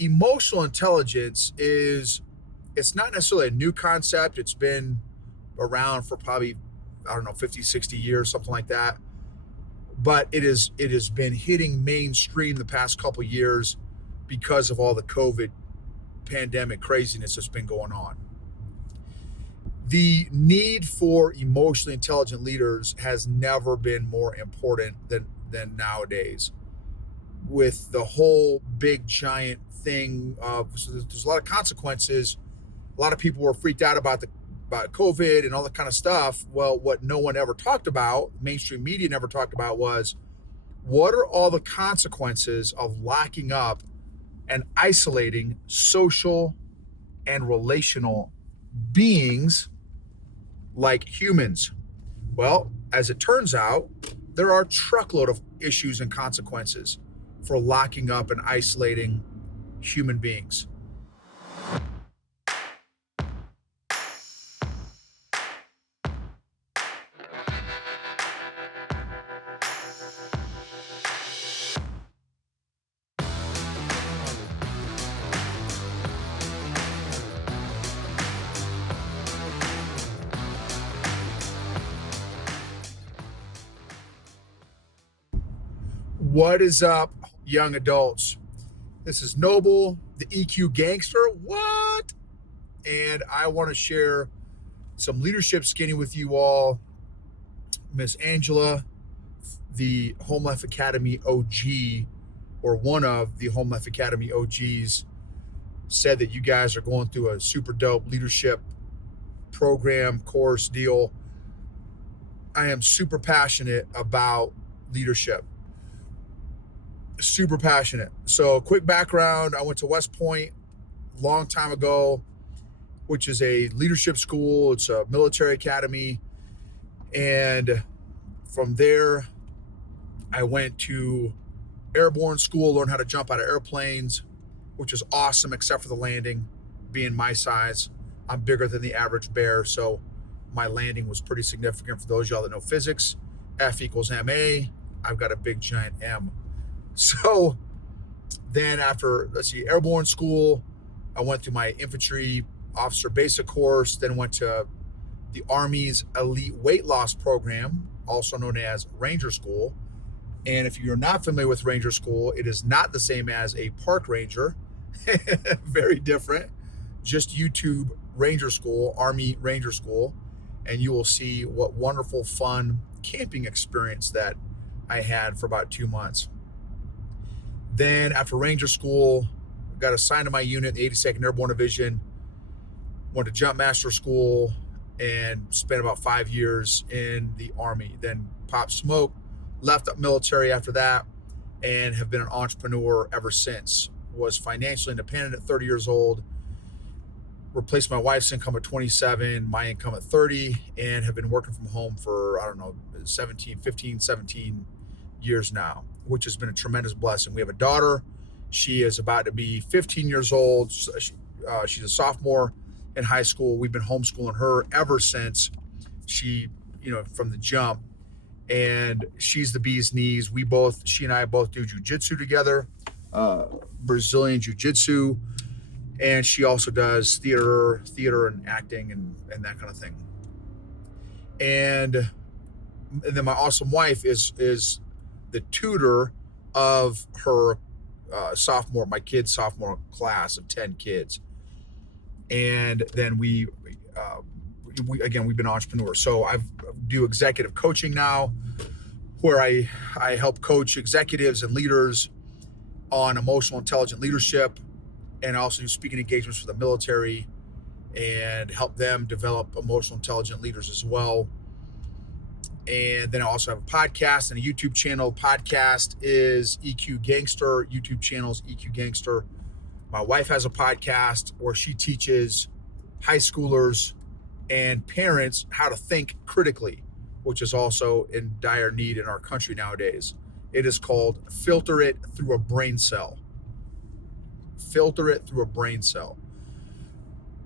Emotional intelligence it's not necessarily a new concept. It's been around for probably, I don't know, 50, 60 years, something like that. But it has been hitting mainstream the past couple years because of all the COVID pandemic craziness that's been going on. The need for emotionally intelligent leaders has never been more important than nowadays. With the whole big giant thing of, so there's a lot of consequences. A lot of people were freaked out about COVID and all that kind of stuff. Well, what no one ever talked about, mainstream media never talked about, was what are all the consequences of locking up and isolating social and relational beings like humans. Well, as it turns out, there are a truckload of issues and consequences for locking up and isolating human beings. What is up, young adults? This is Noble, the EQ gangster. What? And I want to share some leadership skinny with you all. Miss Angela, the Home Life Academy OG, or one of the Home Life Academy OGs, said that you guys are going through a super dope leadership program, course, deal. I am super passionate about leadership. Super passionate. So, quick background, I went to West Point a long time ago, which is a leadership school. It's a military academy. And from there, I went to airborne school, learned how to jump out of airplanes, which is awesome, except for the landing. Being my size, I'm bigger than the average bear, so my landing was pretty significant. For those of y'all that know physics, F equals ma. I've got a big giant M. So then after, airborne school, I went through my infantry officer basic course, then went to the Army's elite weight loss program, also known as Ranger School. And if you're not familiar with Ranger School, it is not the same as a park ranger. Very different. Just YouTube Ranger School, Army Ranger School, and you will see what wonderful, fun camping experience that I had for about 2 months. Then after Ranger School, got assigned to my unit, the 82nd Airborne Division, went to Jump Master School, and spent about 5 years in the Army. Then popped smoke, left the military after that, and have been an entrepreneur ever since. Was financially independent at 30 years old, replaced my wife's income at 27, my income at 30, and have been working from home for, 17 years now, which has been a tremendous blessing. We have a daughter. She is about to be 15 years old. She's a sophomore in high school. We've been homeschooling her ever since she, from the jump. And she's the bee's knees. She and I both do jujitsu together, Brazilian jiu-jitsu. And she also does theater and acting and that kind of thing. And then my awesome wife is the tutor of her my kid's sophomore class of 10 kids. And then we've been entrepreneurs. So I do executive coaching now, where I help coach executives and leaders on emotional intelligent leadership, and also do speaking engagements for the military and help them develop emotional intelligent leaders as well. And then I also have a podcast and a YouTube channel. Podcast is EQ Gangster. YouTube channel is EQ Gangster. My wife has a podcast where she teaches high schoolers and parents how to think critically, which is also in dire need in our country nowadays. It is called Filter It Through a Brain Cell. Filter It Through a Brain Cell.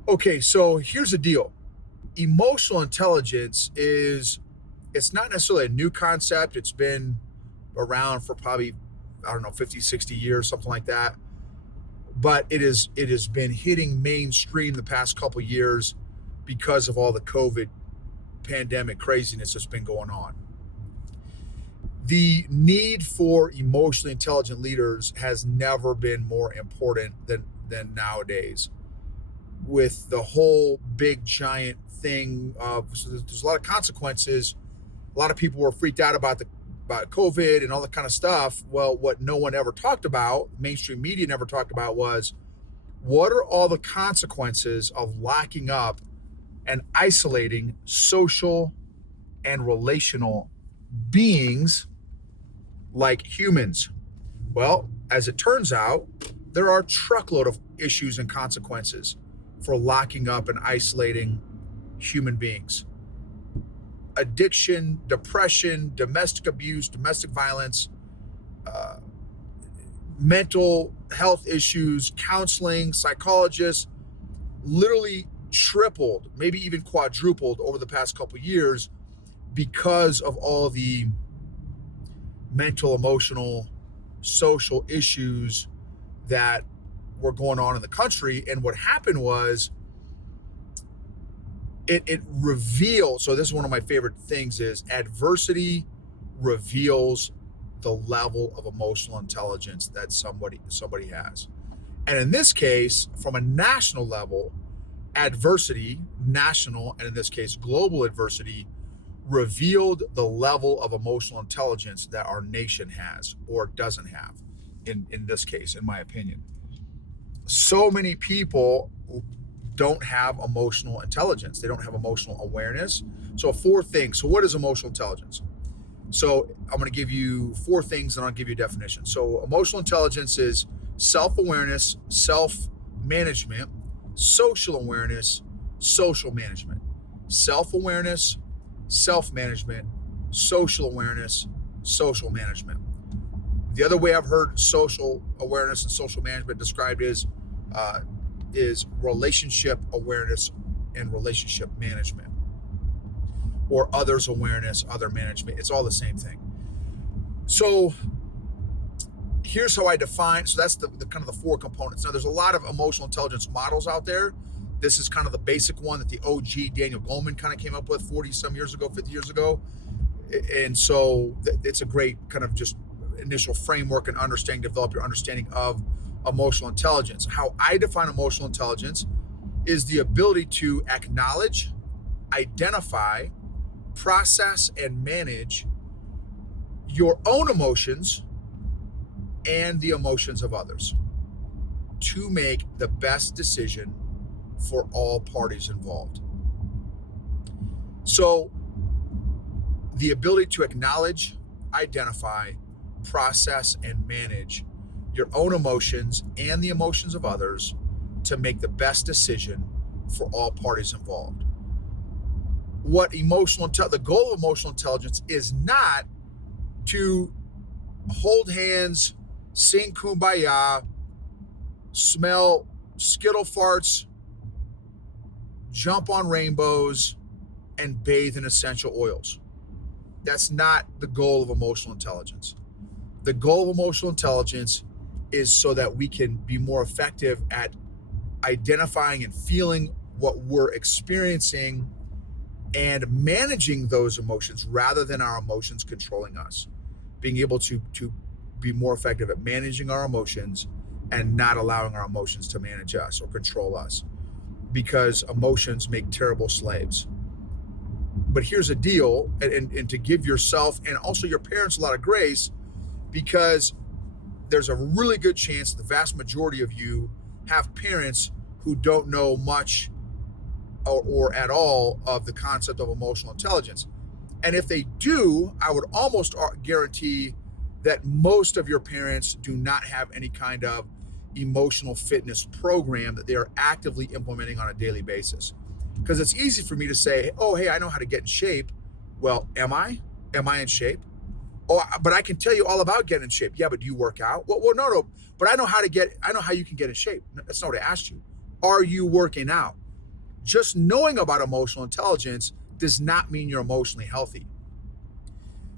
Okay, so here's the deal. Emotional intelligence it's not necessarily a new concept. It's been around for probably, 50, 60 years, something like that. but it has been hitting mainstream the past couple of years because of all the COVID pandemic craziness that's been going on. The need for emotionally intelligent leaders has never been more important than nowadays. With the whole big giant thing of, so there's a lot of consequences. A lot of people were freaked out about COVID and all that kind of stuff. Well, what no one ever talked about, mainstream media never talked about, was what are all the consequences of locking up and isolating social and relational beings like humans? Well, as it turns out, there are a truckload of issues and consequences for locking up and isolating human beings. Addiction, depression, domestic abuse, domestic violence, mental health issues, counseling, psychologists, literally tripled, maybe even quadrupled over the past couple of years because of all the mental, emotional, social issues that were going on in the country. And what happened was it revealed, so this is one of my favorite things, is adversity reveals the level of emotional intelligence that somebody has. And in this case, from a national level, adversity, national, and in this case, global adversity, revealed the level of emotional intelligence that our nation has or doesn't have, in this case, in my opinion. So many people don't have emotional intelligence. They don't have emotional awareness. So 4 things. So what is emotional intelligence? So I'm going to give you 4 things and I'll give you a definition. So emotional intelligence is self-awareness, self-management, social awareness, social management. Self-awareness, self-management, social awareness, social management. The other way I've heard social awareness and social management described is relationship awareness and relationship management, or others awareness, other management. It's all the same thing. So here's how I define. So that's the kind of the 4 components. Now there's a lot of emotional intelligence models out there. This is kind of the basic one that the OG Daniel Goleman kind of came up with 40 some years ago, 50 years ago. And so it's a great kind of just initial framework and understanding, develop your understanding of emotional intelligence. How I define emotional intelligence is the ability to acknowledge, identify, process, and manage your own emotions and the emotions of others to make the best decision for all parties involved. So the ability to acknowledge, identify, process, and manage your own emotions and the emotions of others to make the best decision for all parties involved. The goal of emotional intelligence is not to hold hands, sing Kumbaya, smell Skittle farts, jump on rainbows, and bathe in essential oils. That's not the goal of emotional intelligence. The goal of emotional intelligence is so that we can be more effective at identifying and feeling what we're experiencing and managing those emotions rather than our emotions controlling us. Being able to be more effective at managing our emotions and not allowing our emotions to manage us or control us, because emotions make terrible slaves. But here's a deal, and to give yourself and also your parents a lot of grace, because there's a really good chance the vast majority of you have parents who don't know much or at all of the concept of emotional intelligence. And if they do, I would almost guarantee that most of your parents do not have any kind of emotional fitness program that they are actively implementing on a daily basis. Because it's easy for me to say, oh, hey, I know how to get in shape. Well, am I? Am I in shape? Oh, but I can tell you all about getting in shape. Yeah, but do you work out? Well, no. But I know how you can get in shape. That's not what I asked you. Are you working out? Just knowing about emotional intelligence does not mean you're emotionally healthy.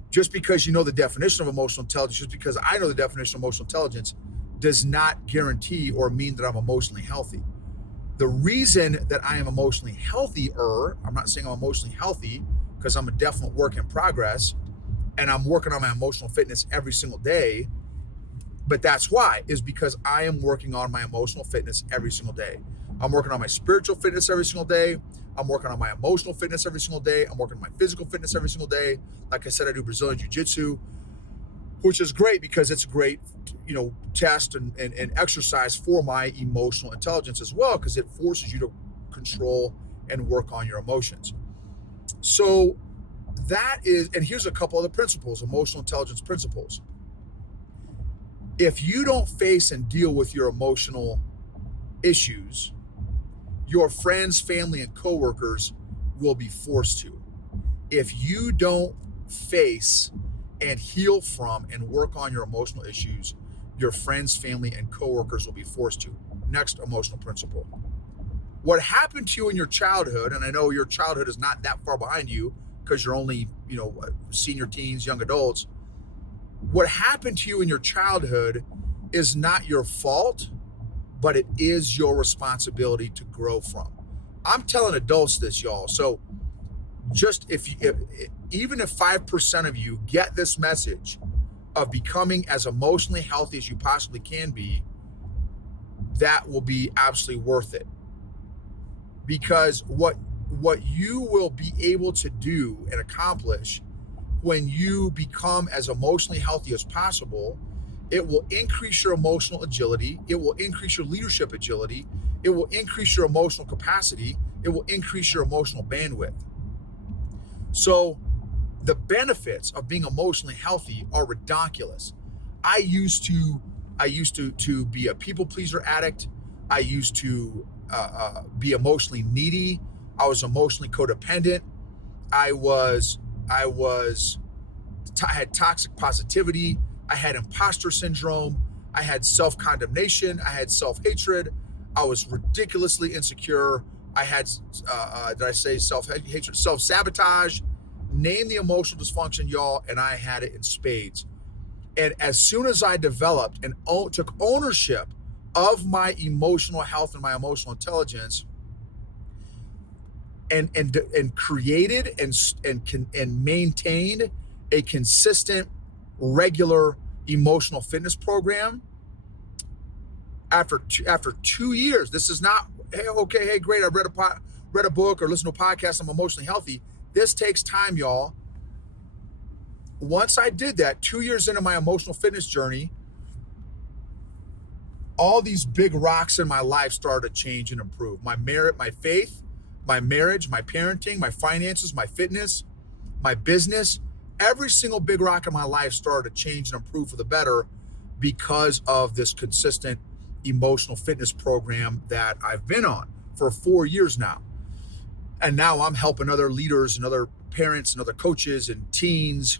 Just because you know the definition of emotional intelligence, just because I know the definition of emotional intelligence, does not guarantee or mean that I'm emotionally healthy. The reason that I am emotionally healthier, I'm not saying I'm emotionally healthy because I'm a definite work in progress and I'm working on my emotional fitness every single day. But that's why, is because I am working on my emotional fitness every single day. I'm working on my spiritual fitness every single day. I'm working on my emotional fitness every single day. I'm working on my physical fitness every single day. Like I said, I do Brazilian Jiu-Jitsu, which is great because it's a great, test and exercise for my emotional intelligence as well, because it forces you to control and work on your emotions. So that is, and here's a couple other principles, emotional intelligence principles. If you don't face and deal with your emotional issues, your friends, family, and coworkers will be forced to. If you don't face and heal from and work on your emotional issues, your friends, family, and coworkers will be forced to. Next emotional principle. What happened to you in your childhood, and I know your childhood is not that far behind you because you're only, senior teens, young adults. What happened to you in your childhood is not your fault, but it is your responsibility to grow from. I'm telling adults this, y'all. So just even if 5% of you get this message of becoming as emotionally healthy as you possibly can be, that will be absolutely worth it. Because what you will be able to do and accomplish when you become as emotionally healthy as possible, it will increase your emotional agility. It will increase your leadership agility. It will increase your emotional capacity. It will increase your emotional bandwidth. So the benefits of being emotionally healthy are ridiculous. I used to be a people pleaser addict. I used to be emotionally needy. I was emotionally codependent. I had toxic positivity. I had imposter syndrome. I had self-condemnation. I had self-hatred. I was ridiculously insecure. I had, self-hatred, self-sabotage, name the emotional dysfunction, y'all, and I had it in spades. And as soon as I developed and took ownership of my emotional health and my emotional intelligence, and created and maintained a consistent, regular emotional fitness program, after 2 years, this is not, hey, great, I read a book or listened to a podcast, I'm emotionally healthy. This takes time, y'all. Once I did that, 2 years into my emotional fitness journey, all these big rocks in my life started to change and improve. My faith, my marriage, my parenting, my finances, my fitness, my business, every single big rock in my life started to change and improve for the better because of this consistent emotional fitness program that I've been on for 4 years now. And now I'm helping other leaders and other parents and other coaches and teens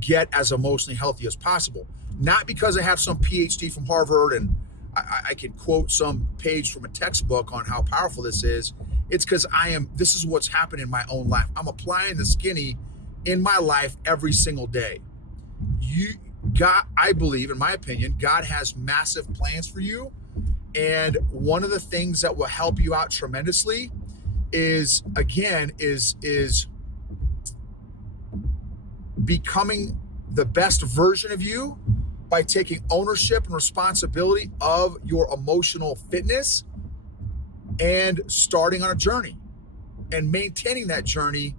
get as emotionally healthy as possible. Not because I have some PhD from Harvard and I can quote some page from a textbook on how powerful this is. It's because this is what's happened in my own life. I'm applying the skinny in my life every single day. I believe, in my opinion, God has massive plans for you. And one of the things that will help you out tremendously is becoming the best version of you by taking ownership and responsibility of your emotional fitness and starting on a journey and maintaining that journey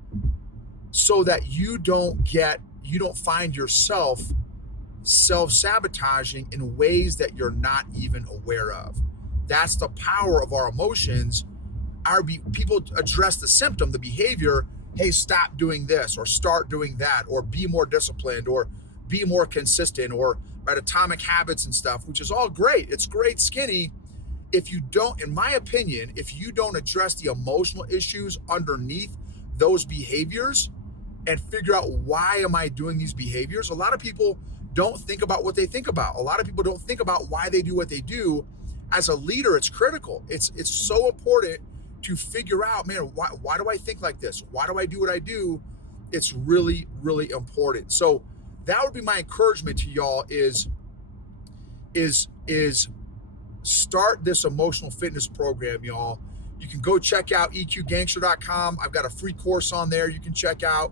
so that you don't find yourself self-sabotaging in ways that you're not even aware of. That's the power of our emotions. People address the symptom, the behavior. Hey, stop doing this, or start doing that, or be more disciplined, or be more consistent, or write Atomic Habits and stuff, which is all great. It's great skinny. If you don't, in my opinion, if you don't address the emotional issues underneath those behaviors and figure out, why am I doing these behaviors? A lot of people don't think about what they think about. A lot of people don't think about why they do what they do. As a leader, it's critical. It's so important to figure out, man, why do I think like this? Why do I do what I do? It's really, really important. So that would be my encouragement to y'all is is start this emotional fitness program, y'all. You can go check out eqgangster.com. I've got a free course on there you can check out.